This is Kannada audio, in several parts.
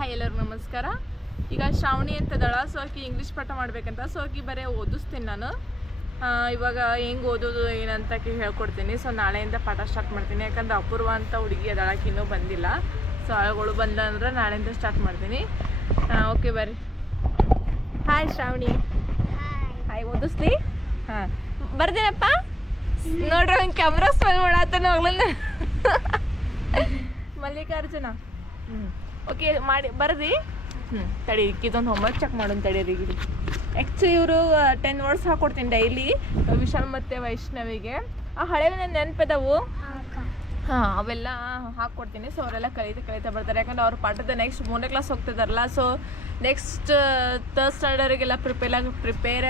ಹಾಯ್ ಎಲ್ಲರೂ ನಮಸ್ಕಾರ. ಈಗ ಶ್ರಾವಣಿ ಅಂತದಳ ಸೊ ಆಕೆ ಇಂಗ್ಲೀಷ್ ಪಾಠ ಮಾಡ್ಬೇಕಂತ ಸೊ ಆಕಿ ಬರೀ ಓದಿಸ್ತೀನಿ ನಾನು. ಇವಾಗ ಹೆಂಗೆ ಓದೋದು ಏನಂತ ಆಕೆ ಹೇಳ್ಕೊಡ್ತೀನಿ. ಸೊ ನಾಳೆಯಿಂದ ಪಾಠ ಸ್ಟಾರ್ಟ್ ಮಾಡ್ತೀನಿ. ಯಾಕಂದ್ರೆ ಅಪೂರ್ವ ಅಂತ ಹುಡುಗಿ ಅದಳಕ್ಕೆ ಇನ್ನೂ ಬಂದಿಲ್ಲ. ಸೊ ಅವಳು ಬಂದ ಅಂದ್ರೆ ನಾಳೆಯಿಂದ ಸ್ಟಾರ್ಟ್ ಮಾಡ್ತೀನಿ. ಓಕೆ ಬರ್ರಿ. ಹಾಯ್ ಶ್ರಾವಣಿ. ಹಾಯ್ ಓದಿಸ್ಲಿ? ಹಾಂ. ಬರ್ದೇನಪ್ಪ ನೋಡ್ರಿ ಅವ್ನು ಕ್ಯಾಮ್ರಾ ಸ್ಮೆಲ್ ಮಾಡತ್ತಾನ ಮಲ್ಲಿಕಾರ್ಜುನ? ಹ್ಞೂ ಓಕೆ ಮಾಡಿ ಬರ್ರಿ ಹ್ಞೂ ತಡಿ ಇದೊಂದು ಹೋಮ್ವರ್ಕ್ ಚೆಕ್ ಮಾಡೋಣ ತಡೀರಿ ನೆಕ್ಸ್ಟ್ ಇವರು ಟೆನ್ ವರ್ಡ್ಸ್ ಹಾಕೊಡ್ತೀನಿ ಡೈಲಿ ವಿಶಾಲ್ ಮತ್ತು ವೈಷ್ಣವಿಗೆ. ಆ ಹಳೆಯ ನೆನಪಿದವು? ಹಾಂ ಅವೆಲ್ಲ ಹಾಕ್ಕೊಡ್ತೀನಿ ಸೊ ಅವರೆಲ್ಲ ಕಲಿತಾ ಕಲಿತಾ ಬರ್ತಾರೆ. ಯಾಕಂದ್ರೆ ಅವ್ರ ಪಾಠದ ನೆಕ್ಸ್ಟ್ ಮೂರನೇ ಕ್ಲಾಸ್ ಹೋಗ್ತಿದಾರಲ್ಲ ಸೊ ನೆಕ್ಸ್ಟ್ ತರ್ಡ್ ಸ್ಟ್ಯಾಂಡರ್ಗೆಲ್ಲ ಪ್ರಿಪೇರ್ ಆಗಿ ಪ್ರಿಪೇರ್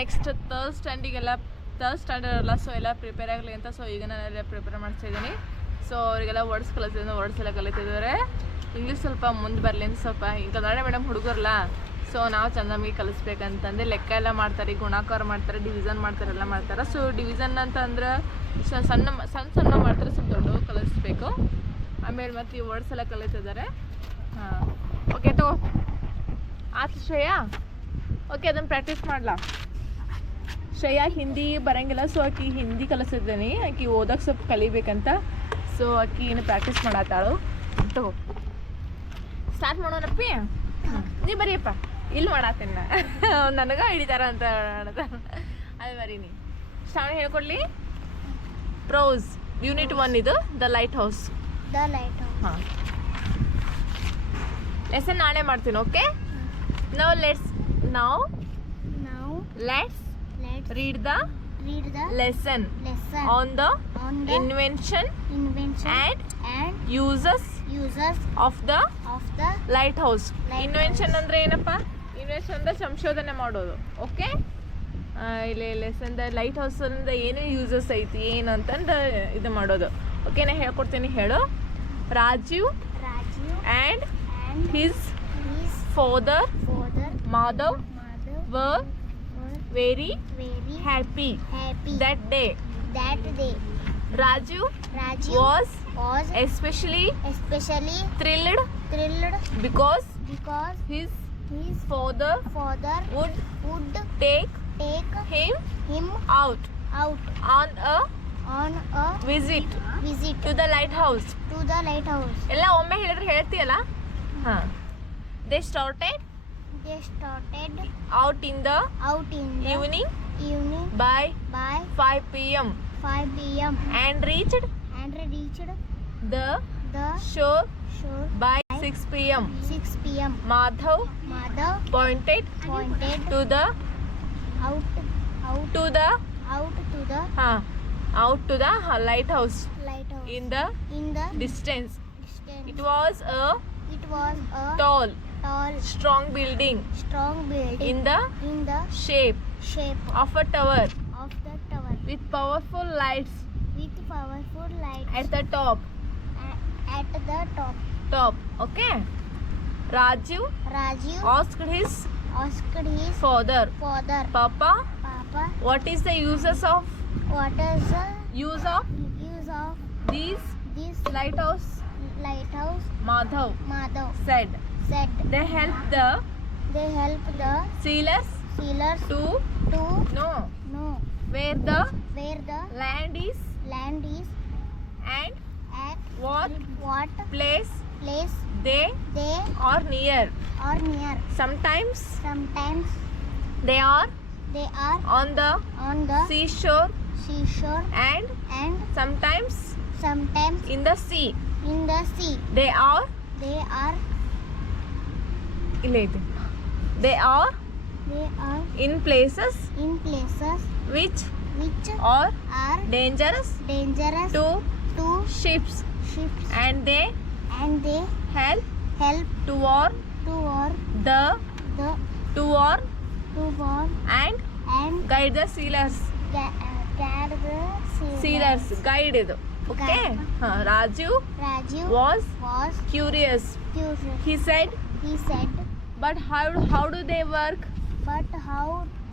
ನೆಕ್ಸ್ಟ್ ತರ್ಡ್ ಸ್ಟ್ಯಾಂಡಿಗೆಲ್ಲ ತರ್ಡ್ ಸ್ಟ್ಯಾಂಡರ್ಡ್ ಅಲ್ಲ ಸೊ ಎಲ್ಲ ಪ್ರಿಪೇರ್ ಆಗಲಿ ಅಂತ ಸೊ ಈಗ ನಾನೆಲ್ಲ ಪ್ರಿಪೇರ್ ಮಾಡ್ತಾ ಇದ್ದೀನಿ. ಸೊ ಅವರಿಗೆಲ್ಲ ವರ್ಡ್ಸ್ ಕಲಿತಿದ್ದೀನಿ ವರ್ಡ್ಸ್ ಎಲ್ಲ ಕಲಿತಿದ್ದಾರೆ. ಇಂಗ್ಲೀಷ್ ಸ್ವಲ್ಪ ಮುಂದೆ ಬರಲಿ ಅಂತ ಸ್ವಲ್ಪ ಈಗ ಕನ್ನಡ ಮೇಡಮ್ ಹುಡುಗರಲ್ಲ ಸೊ ನಾವು ಚಂದಮಿಗೆ ಕಲಿಸ್ಬೇಕಂತಂದು ಲೆಕ್ಕ ಎಲ್ಲ ಮಾಡ್ತಾರೆ, ಗುಣಾಕಾರ ಮಾಡ್ತಾರೆ ಡಿವಿಷನ್ ಮಾಡ್ತಾರೆ, ಎಲ್ಲ ಮಾಡ್ತಾರೆ. ಸೊ ಡಿವಿಷನ್ ಅಂತಂದ್ರೆ ಸಣ್ಣ ಸಣ್ಣ ಸಣ್ಣ ಮಾಡ್ತಾರೆ, ಸ್ವಲ್ಪ ದೊಡ್ಡವು ಕಲಿಸ್ಬೇಕು. ಆಮೇಲೆ ಮತ್ತೆ ಈ ವರ್ಡ್ಸ್ ಎಲ್ಲ ಕಲಿತಿದ್ದಾರೆ. ಹಾಂ. ಓಕೆ ತಗೋ. ಆತು ಶ್ರೇಯಾ. ಓಕೆ ಅದನ್ನು ಪ್ರಾಕ್ಟೀಸ್ ಮಾಡ್ಲಾ? ಶ್ರೇಯಾ, ಹಿಂದಿ ಬರೋಂಗಿಲ್ಲ ಸೊ ಆಕಿ ಹಿಂದಿ ಕಲಿಸಿದ್ದೀನಿ. ಆಕಿ ಓದೋಕೆ ಸ್ವಲ್ಪ ಕಲಿಬೇಕಂತ. ಸೊ ಅಕ್ಕಿ ಏನು ಪ್ರಾಕ್ಟೀಸ್ ಮಾಡತ್ತಾಳು ತಗೋ ಸ್ಟಾರ್ಟ್ ಮಾಡೋಣಪ್ಪಿ? ನೀ ಬರೀಯಪ್ಪ. ಇಲ್ಲಿ ಮಾಡತ್ತೀನಿ ನನಗೆ ಹಿಡಿತಾರ ಅಂತ ಅದು ಬರೀನಿ. ಸ್ಟಾರ್ಟ್ ಹೇಳ್ಕೊಡ್ಲಿ? ಪ್ರೋಸ್ ಯೂನಿಟ್ ಒನ್ ಇದು the lighthouse the lighthouse ಹಾಂ. ಲೆಸನ್ ನಾಳೆ ಮಾಡ್ತೀನಿ okay now let's now now let's let's read the read the lesson lesson. On the on the invention invention and and uses uses of the of the lighthouse Light invention ಅಂದ್ರೆ ಏನಪ್ಪ? ಇನ್ವೆನ್ಷನ್ ಅಂದ್ರೆ ಸಂಶೋಧನೆ ಮಾಡೋದು. ಓಕೆ ಇಲ್ಲಿ ಲೆಸನ್ ಲೈಟ್ ಹೌಸ್ ಅಂದ ಏನು ಯೂಸಸ್ ಐತಿ ಏನು ಅಂತಂದು ಇದು ಮಾಡೋದು. ಓಕೆ ನಾ ಹೇಳ್ಕೊಡ್ತೀನಿ ಹೇಳು. Rajeev Rajeev and his father Madhav were were very very happy happy that day that day. Rajiv Rajiv was was especially especially thrilled thrilled because because his his father father would would take take him him out out on a on a visit visit to the lighthouse to the lighthouse. ಎಲ್ಲ ಒಮ್ಮೆ ಹೇಳಿದ್ರೆ ಹೇಳ್ತೀಯಲ್ಲ ಹಾಂ they started they started out in the out in the evening evening by by 5 p.m. 5 p.m. and reached and reached the the shore shore by 6 p.m. 6 p.m. Madhav Madhav pointed pointed to the out out to the out to the out to the lighthouse lighthouse in the in the distance distance it was a it was a tall tall. Strong building. Strong building. In the in the shape shape of a tower. Of the tower. With powerful lights. With powerful lights. At the top. At, at the top. Top. Okay. Raju Raju asked his asked his father. father. Papa papa. what is the uses of what is the use of use of these this lighthouse? lighthouse? Madhav madhav. said said they help the they help the sailors sailors to to know know where the where the land is land is and at what what place place they they are near are near. sometimes Sometimes they are they are on the on the seashore seashore and and sometimes sometimes in the sea. in the sea. They are They are elated. They are they are in places in places which which are are dangerous dangerous to to ships ships and they and they help help to warn to warn the the to warn to warn and and guide the sailors. ga- uh, guide the Sailors guide ಇದು okay Raju Rajiv was was curious. curious. He said, He said, but how how do they work? but how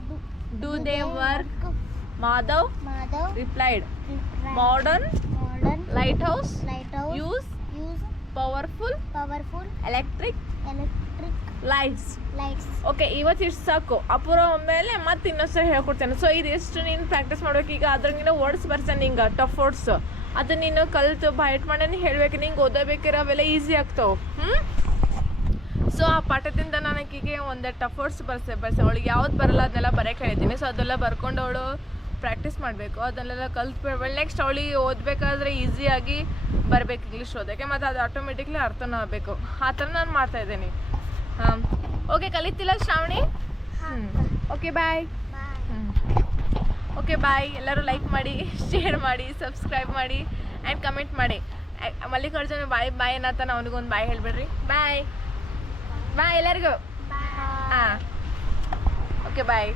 do, Do do they they, work? work? Madhav Madhav replied, replied, modern modern lighthouse lighthouse use use powerful, powerful electric, electric lights lights. Okay ಇವತ್ತು ಇಷ್ಟು ಸಾಕು ಅಪೂರ್ವ ಮೇಲೆ ಮತ್ತೆ ಇನ್ನೊಂದ್ಸರಿ ಹೇಳ್ಕೊಡ್ತೇನೆ ಸೊ ಇದಿಷ್ಟು ನೀನು ಪ್ರಾಕ್ಟೀಸ್ ಮಾಡ್ಬೇಕು ಈಗ ಅದ್ರಂಗಿನ ವರ್ಡ್ಸ್ ಬರ್ತಾನೆ ನಿಂಗೆ ಟಫ್ ವರ್ಡ್ಸ್ ಅದು ನೀನು ಕಲಿತು ಬೈಟ್ ಮಾಡಿ ಹೇಳ್ಬೇಕು ನಿಂಗೆ ಓದಬೇಕಿರೋ ಅವೆಲ್ಲ ಈಸಿ ಆಗ್ತಾವೆ ಹ್ಞೂ ಸೊ ಆ ಪಾಠದಿಂದ ನನಗೀಗೆ ಒಂದು ಟಫರ್ಸ್ ಬರ್ಸೆ ಬರ್ಸೆ. ಅವಳಿಗೆ ಯಾವ್ದು ಬರಲ್ಲ ಅದನ್ನೆಲ್ಲ ಬರೋಕೆ ಹೇಳಿದ್ದೀನಿ. ಸೊ ಅದೆಲ್ಲ ಬರ್ಕೊಂಡು ಅವಳು ಪ್ರಾಕ್ಟೀಸ್ ಮಾಡಬೇಕು. ಅದನ್ನೆಲ್ಲ ಕಲ್ತು ಬಿಡ್ಬೇಳೆ ನೆಕ್ಸ್ಟ್ ಅವಳಿಗೆ ಓದಬೇಕಾದ್ರೆ ಈಸಿಯಾಗಿ ಬರಬೇಕು ಇಂಗ್ಲೀಷ್ ಓದೋಕ್ಕೆ ಮತ್ತು ಅದು ಆಟೋಮೆಟಿಕ್ಲಿ ಅರ್ಥನೂ ಆಗಬೇಕು. ಆ ಥರ ನಾನು ಮಾಡ್ತಾ ಇದ್ದೀನಿ. ಹಾಂ ಓಕೆ ಕಲಿತಿಲ್ಲ ಶ್ರಾವಣಿ? ಹ್ಞೂ ಓಕೆ ಬಾಯ್. ಓಕೆ ಬಾಯ್ ಎಲ್ಲರೂ ಲೈಕ್ ಮಾಡಿ ಶೇರ್ ಮಾಡಿ ಸಬ್ಸ್ಕ್ರೈಬ್ ಮಾಡಿ ಆ್ಯಂಡ್ ಕಮೆಂಟ್ ಮಾಡಿ. ಮಲ್ಲಿಕಾರ್ಜುನ ಬಾಯ್ ಬಾಯ್ ಅನ್ನತ್ತಾನ ಅವನಿಗೊಂದು ಬಾಯ್ ಹೇಳಿಬಿಡ್ರಿ. ಬಾಯ್ ಬಾಯ್ ಎಲ್ಲರಿಗೂ Bye. ಹಾಂ ಓಕೆ ಬಾಯ್